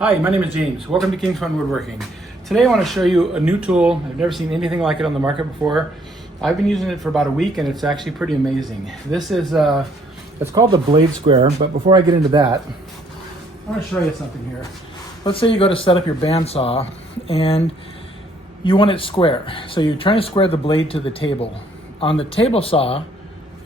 Hi, my name is James. Welcome to King's Fun Woodworking. Today I want to show you a new tool. I've never seen anything like it on the market before. I've been using it for about a week and it's actually pretty amazing. This is, it's called the blade square, but before I get into that, I want to show you something here. Let's say you go to set up your bandsaw and you want it square. So you're trying to square the blade to the table. On the table saw,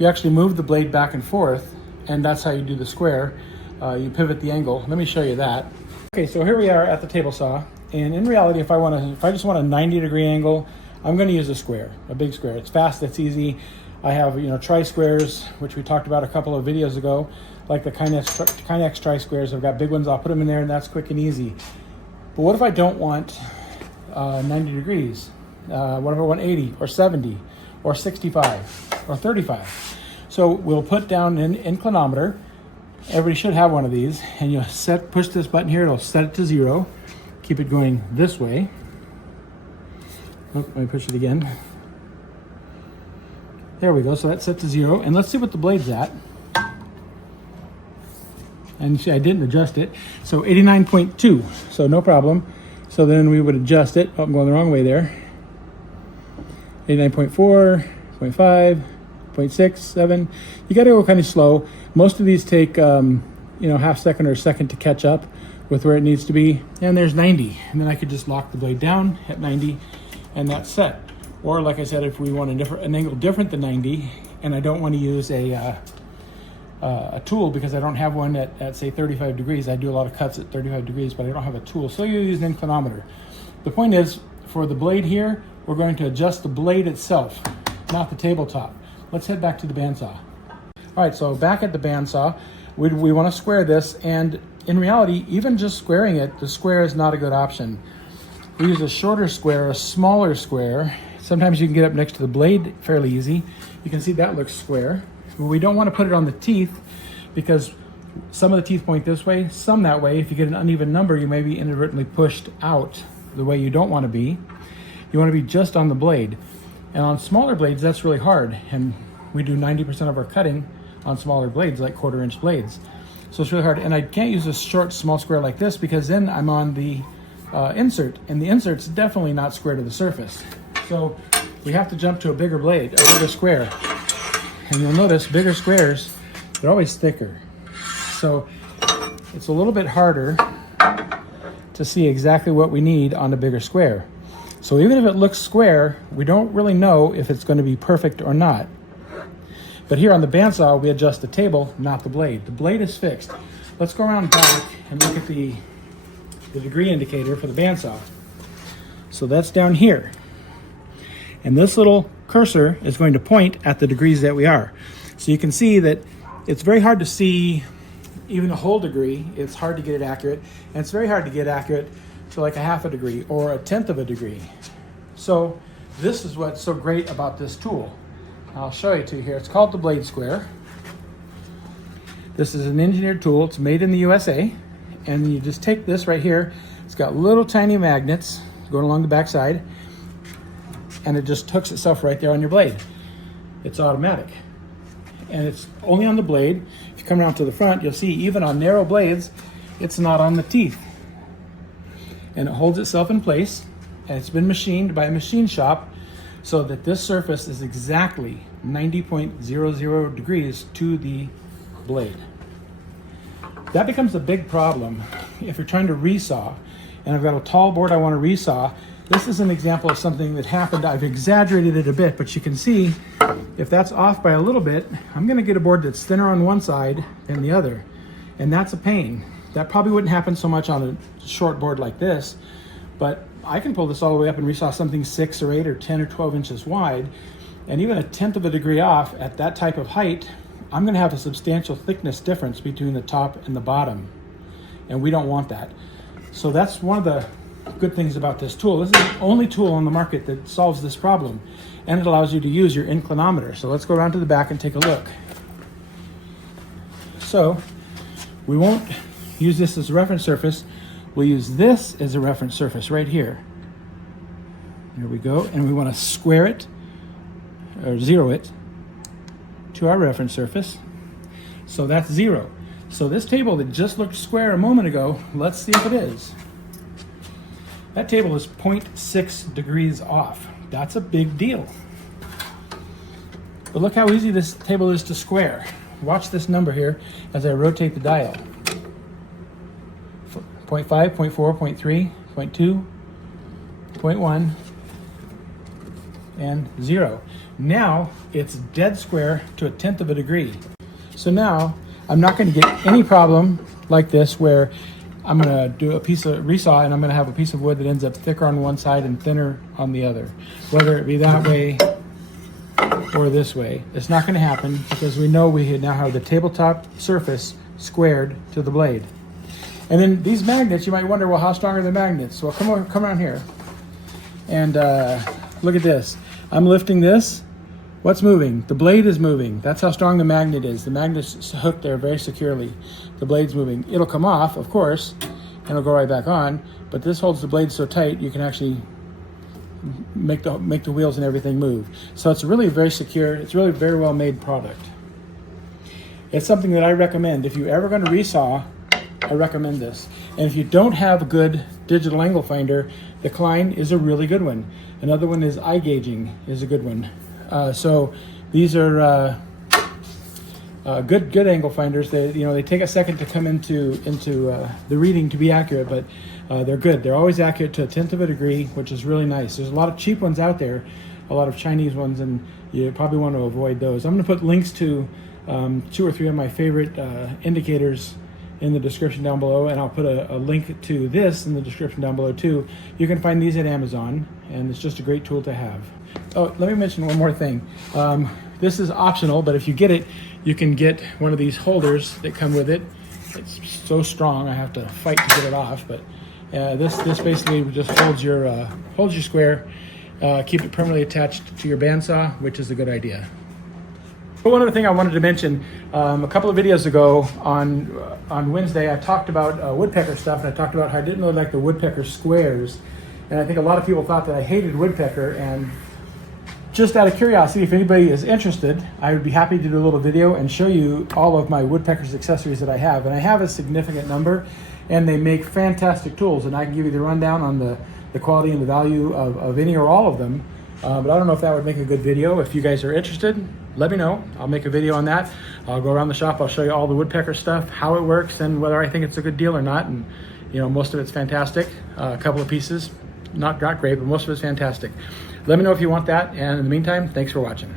you actually move the blade back and forth, and that's how you do the square. You pivot the angle. Let me show you that. Okay, so here we are at the table saw, and in reality, if I just want a 90-degree angle, I'm going to use a square, a big square. It's fast, it's easy. I have, tri-squares, which we talked about a couple of videos ago, like the Kinex tri-squares. I've got big ones. I'll put them in there, and that's quick and easy. But what if I don't want 90 degrees? What if I want 80 or 70 or 65 or 35? So we'll put down an inclinometer. Everybody should have one of these, and you'll push this button here, it'll set it to 0. Keep it going this way. Oh, let me push it again. There we go, so that's set to 0, and let's see what the blade's at. And see, I didn't adjust it, so 89.2, so no problem. So then we would adjust it. Oh, I'm going the wrong way there. 89.4, 0.5, 0.6, 7. You got to go kind of slow. Most of these take, half second or a second to catch up with where it needs to be. And there's 90. And then I could just lock the blade down at 90, and that's set. Or like I said, if we want an angle different than 90, and I don't want to use a tool because I don't have one at say 35 degrees. I do a lot of cuts at 35 degrees, but I don't have a tool. So you use an inclinometer. The point is, for the blade here, we're going to adjust the blade itself, not the tabletop. Let's head back to the bandsaw. All right, so back at the bandsaw, we want to square this, and in reality, even just squaring it, the square is not a good option. We use a shorter square, a smaller square. Sometimes you can get up next to the blade fairly easy. You can see that looks square. But we don't want to put it on the teeth because some of the teeth point this way, some that way. If you get an uneven number, you may be inadvertently pushed out the way you don't want to be. You want to be just on the blade. And on smaller blades, that's really hard. And we do 90% of our cutting on smaller blades, like 1/4-inch blades. So it's really hard. And I can't use a short, small square like this because then I'm on the insert. And the insert's definitely not square to the surface. So we have to jump to a bigger blade, a bigger square. And you'll notice bigger squares, they're always thicker. So it's a little bit harder to see exactly what we need on a bigger square. So even if it looks square, we don't really know if it's going to be perfect or not. But here on the bandsaw, we adjust the table, not the blade. The blade is fixed. Let's go around back and look at the degree indicator for the bandsaw. So that's down here. And this little cursor is going to point at the degrees that we are. So you can see that it's very hard to see even a whole degree. It's hard to get it accurate. And it's very hard to get accurate to like a 1/2 degree or a 1/10 of a degree. So this is what's so great about this tool. I'll show it to you here. It's called the blade square. This is an engineered tool. It's made in the USA. And you just take this right here. It's got little tiny magnets going along the back side. And it just hooks itself right there on your blade. It's automatic. And it's only on the blade. If you come around to the front, you'll see even on narrow blades, it's not on the teeth. And it holds itself in place. And it's been machined by a machine shop so that this surface is exactly 90.00 degrees to the blade. That becomes a big problem if you're trying to resaw. And I've got a tall board I want to resaw. This is an example of something that happened. I've exaggerated it a bit, but you can see if that's off by a little bit, I'm going to get a board that's thinner on one side than the other. And that's a pain. That probably wouldn't happen so much on a short board like this, but I can pull this all the way up and resaw something 6 or 8 or 10 or 12 inches wide, and even a 1/10 of a degree off at that type of height, I'm going to have a substantial thickness difference between the top and the bottom, and we don't want that. So that's one of the good things about this tool. This is the only tool on the market that solves this problem, and it allows you to use your inclinometer. So let's go around to the back and take a look. So we won't use this as a reference surface. We'll use this as a reference surface right here. There we go. And we want to square it or 0 it to our reference surface. So that's 0. So this table that just looked square a moment ago, let's see if it is. That table is 0.6 degrees off. That's a big deal. But look how easy this table is to square. Watch this number here as I rotate the dial. 0.5, 0.4, 0.3, 0.2, 0.1, and 0. Now it's dead square to 1/10 of a degree. So now I'm not going to get any problem like this where I'm going to do a piece of resaw and I'm going to have a piece of wood that ends up thicker on one side and thinner on the other. Whether it be that way or this way, it's not going to happen because we know we now have the tabletop surface squared to the blade. And then these magnets, you might wonder, well, how strong are the magnets? Well, come around here and look at this. I'm lifting this. What's moving? The blade is moving. That's how strong the magnet is. The magnet's hooked there very securely. The blade's moving. It'll come off, of course, and it'll go right back on, but this holds the blade so tight you can actually make the wheels and everything move. So it's really very secure. It's really a very well made product. It's something that I recommend. If you're ever going to resaw, I recommend this. And if you don't have a good digital angle finder, the Klein is a really good one. Another one is eye gauging is a good one. So these are good angle finders. They take a second to come into the reading to be accurate, but they're good. They're always accurate to 1/10 of a degree, which is really nice. There's a lot of cheap ones out there, a lot of Chinese ones, and you probably want to avoid those. I'm going to put links to 2 or 3 of my favorite indicators in the description down below, and I'll put a link to this in the description down below too. You can find these at Amazon, and it's just a great tool to have. Oh, let me mention one more thing. This is optional, but if you get it, you can get one of these holders that come with it. It's so strong, I have to fight to get it off, but this basically just holds your square, keep it permanently attached to your bandsaw, which is a good idea. But one other thing I wanted to mention, a couple of videos ago on Wednesday, I talked about woodpecker stuff, and I talked about how I didn't really like the woodpecker squares. And I think a lot of people thought that I hated woodpecker, and just out of curiosity, if anybody is interested, I would be happy to do a little video and show you all of my woodpecker's accessories that I have. And I have a significant number, and they make fantastic tools, and I can give you the rundown on the quality and the value of any or all of them. But I don't know if that would make a good video. If you guys are interested, let me know. I'll make a video on that. I'll go around the shop. I'll show you all the woodpecker stuff, how it works, and whether I think it's a good deal or not. And most of it's fantastic. A couple of pieces, not great, but most of it's fantastic. Let me know if you want that. And in the meantime, thanks for watching.